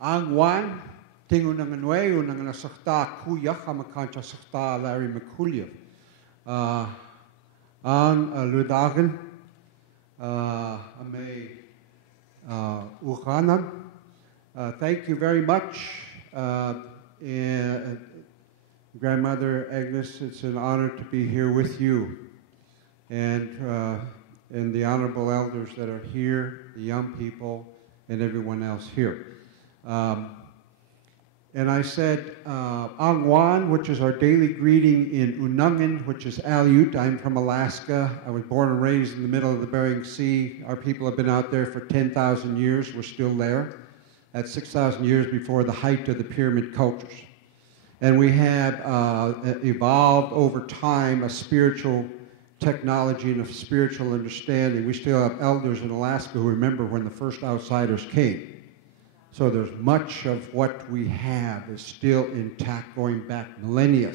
Ang wan, tingun ng anway, unang nasakta kuya, kamakanta sakta Larry Merculieff. Ang ludagan, amay ukanan. Thank you very much. Grandmother Agnes, it's an honor to be here with you. And the honorable elders that are here, the young people, and everyone else here. And I said, Angwan, which is our daily greeting in Unangan, which is Aleut. I'm from Alaska. I was born and raised in the middle of the Bering Sea. Our people have been out there for 10,000 years. We're still there. That's 6,000 years before the height of the pyramid cultures. And we have evolved over time a spiritual technology and a spiritual understanding. We still have elders in Alaska who remember when the first outsiders came. So there's much of what we have is still intact going back millennia.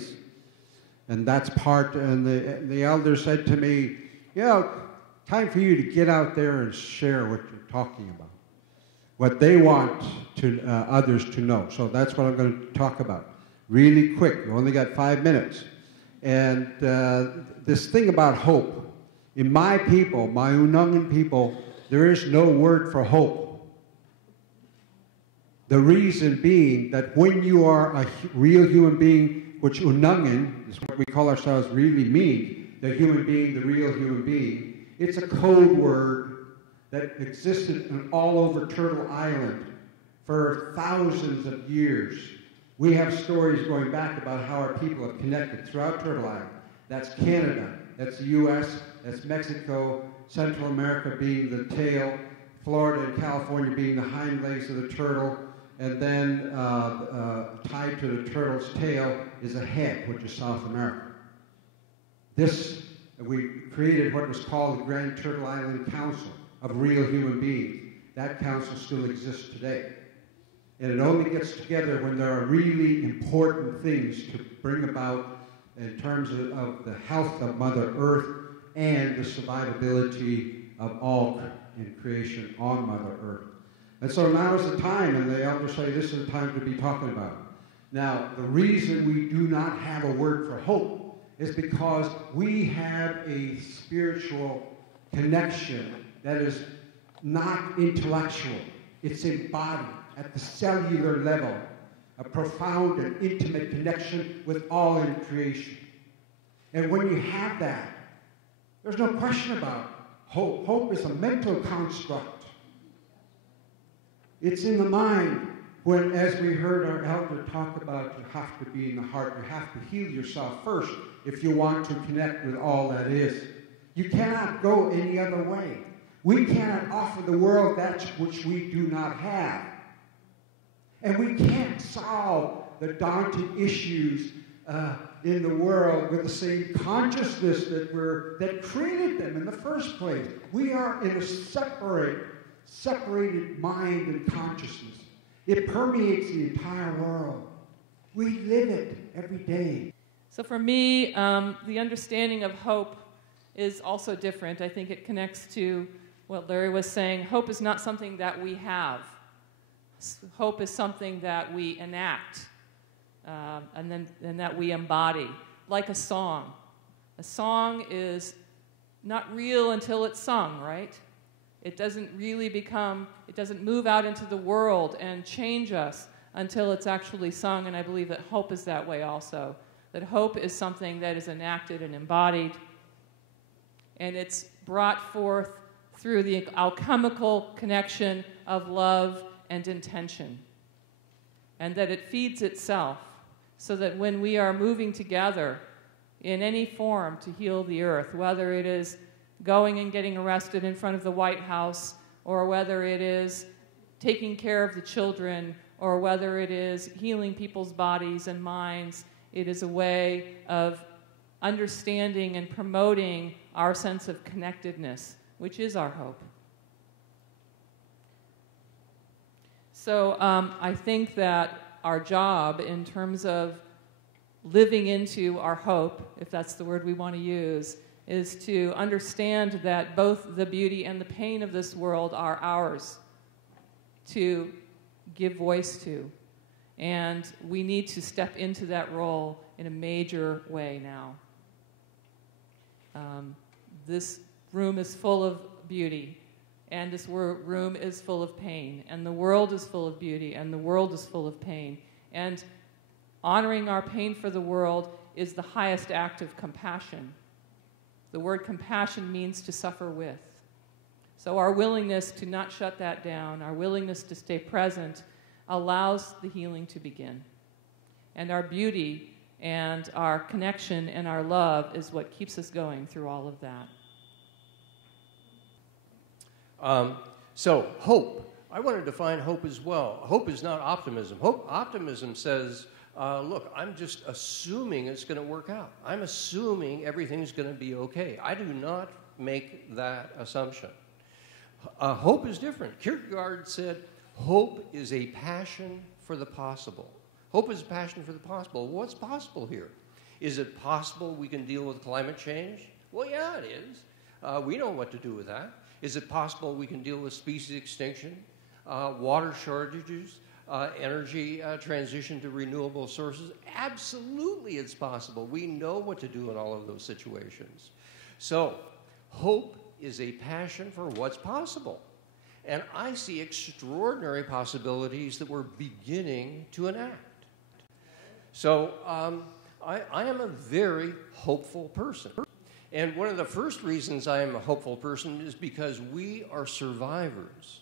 And that's part, and the elder said to me, time for you to get out there and share what you're talking about, what they want to others to know. So that's what I'm going to talk about. Really quick, we only got 5 minutes. And this thing about hope, in my people, my Unangan people, there is no word for hope. The reason being that when you are a real human being, which Unangan is what we call ourselves really mean, the human being, the real human being, it's a code word that existed all over Turtle Island for thousands of years. We have stories going back about how our people have connected throughout Turtle Island. That's Canada, that's the US, that's Mexico, Central America being the tail, Florida and California being the hind legs of the turtle, and then tied to the turtle's tail is a head, which is South America. We created what was called the Grand Turtle Island Council of Real Human Beings. That council still exists today. And it only gets together when there are really important things to bring about in terms of the health of Mother Earth and the survivability of all in creation on Mother Earth. And so now is the time, and the elders say this is the time to be talking about it. Now, the reason we do not have a word for hope is because we have a spiritual connection that is not intellectual. It's embodied at the cellular level, a profound and intimate connection with all in creation. And when you have that, there's no question about hope. Hope is a mental construct. It's in the mind when, as we heard our elder talk about, you have to be in the heart. You have to heal yourself first if you want to connect with all that is. You cannot go any other way. We cannot offer the world that which we do not have. And we can't solve the daunting issues in the world with the same consciousness that created them in the first place. We are in a separated mind and consciousness. It permeates the entire world. We live it every day. So for me, the understanding of hope is also different. I think it connects to what Larry was saying. Hope is not something that we have. Hope is something that we enact and that we embody, like a song. A song is not real until it's sung, right? It doesn't really it doesn't move out into the world and change us until it's actually sung, and I believe that hope is that way also. That hope is something that is enacted and embodied, and it's brought forth through the alchemical connection of love and intention, and that it feeds itself, so that when we are moving together in any form to heal the earth, whether it is going and getting arrested in front of the White House, or whether it is taking care of the children, or whether it is healing people's bodies and minds, it is a way of understanding and promoting our sense of connectedness, which is our hope. So I think that our job in terms of living into our hope, if that's the word we want to use, is to understand that both the beauty and the pain of this world are ours, to give voice to. And we need to step into that role in a major way now. This room is full of beauty, and this room is full of pain, and the world is full of beauty, and the world is full of pain. And honoring our pain for the world is the highest act of compassion. The word compassion means to suffer with. So our willingness to not shut that down, our willingness to stay present, allows the healing to begin. And our beauty and our connection and our love is what keeps us going through all of that. So hope. I want to define hope as well. Hope is not optimism. Optimism says, look, I'm just assuming it's going to work out. I'm assuming everything's going to be okay. I do not make that assumption. Hope is different. Kierkegaard said, hope is a passion for the possible. Hope is a passion for the possible. What's possible here? Is it possible we can deal with climate change? Well, yeah, it is. We know what to do with that. Is it possible we can deal with species extinction, water shortages, energy transition to renewable sources? Absolutely it's possible. We know what to do in all of those situations. So hope is a passion for what's possible. And I see extraordinary possibilities that we're beginning to enact. So I am a very hopeful person. And one of the first reasons I am a hopeful person is because we are survivors.